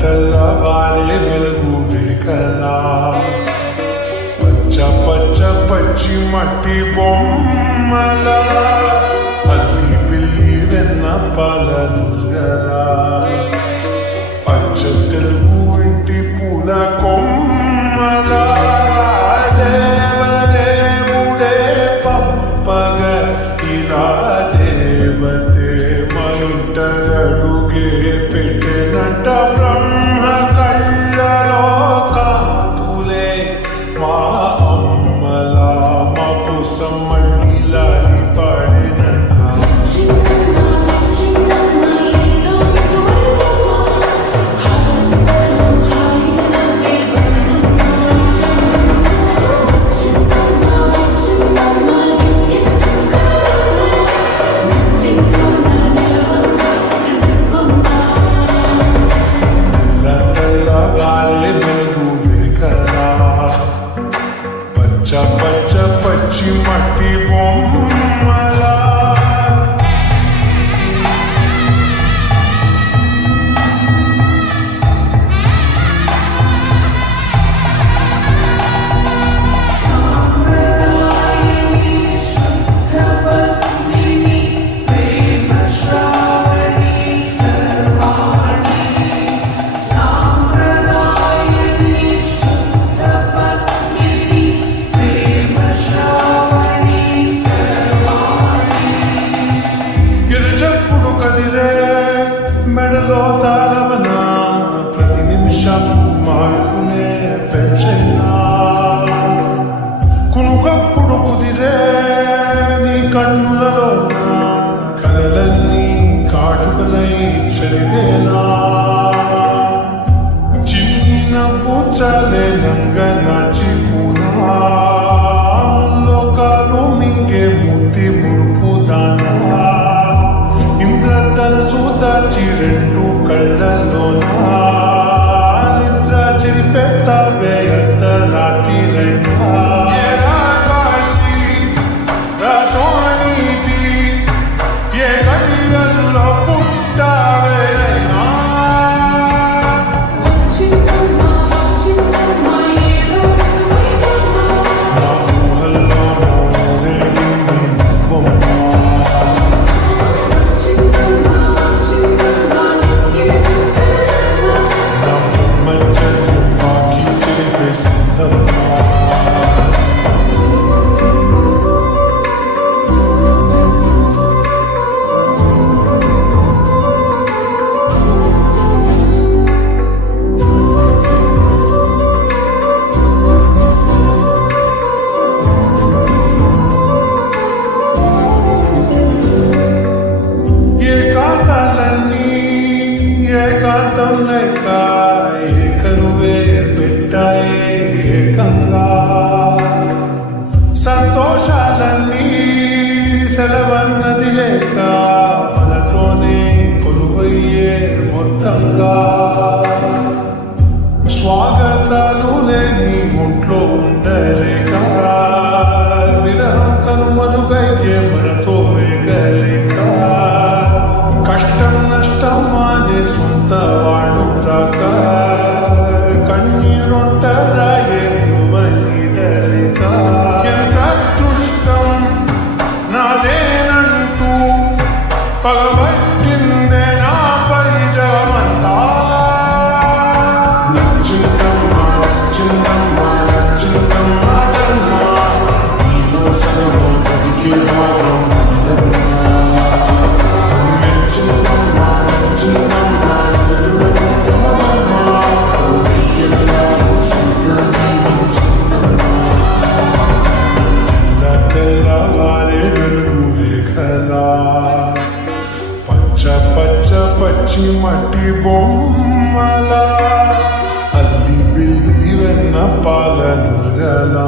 తెల్లవారే వెలుగు రేఖలా పచ్చ పచ్చ పచ్చి మట్టి బొమ్మల అల్లి పిల్లి వెన్న పాల దుర్గలా పచ్చ తెలుగు ఇంటి పూల కొమ్మల దేవదేవుడే పప్పగ ఇలా దేవతే మా ఇంట అడుగే పెట్టినట్ట బ్రహ్మ కళ్ళలో కాంతులే మా అమ్మలా మా కోసం మళ్ళీ పడినట్ట పచ్చ పచ్చి మట్టి బొమ్మలా మెడలో తాళవన ప్రతి నిమిషం మారుకునే పెంచైనా కునుకప్పుడు కుదిరే నీ కన్నులలో కలలన్నీ కాటుకలై చదివేనా చిన్న పూచలే నంగ నాచిపునా లోకాలు మింగే మూతి ముడుపు దానా ఇంద్రధనసు దాచి రెండు కళ్ళలోనా నిద్ర చిరిపేస్తావే అర్ధరాత్రి రెండా కాశీ రసోనీది ఏ గడియల్లో పుట్టావే ఏకాంతం లేక ఏకరువే పెట్టాయే ఏకంగా సంతోషాలన్నీ సెలవన్నది లేక మనతోనే కొలువయ్యే మొత్తంగా స్వాగతాలు లేని ఒంట్లో ఉండలేక విరహం కనుమరుగయ్యే మనతో వేగలేక కష్టం నష్టం అనే సొంత వాడు రాక గల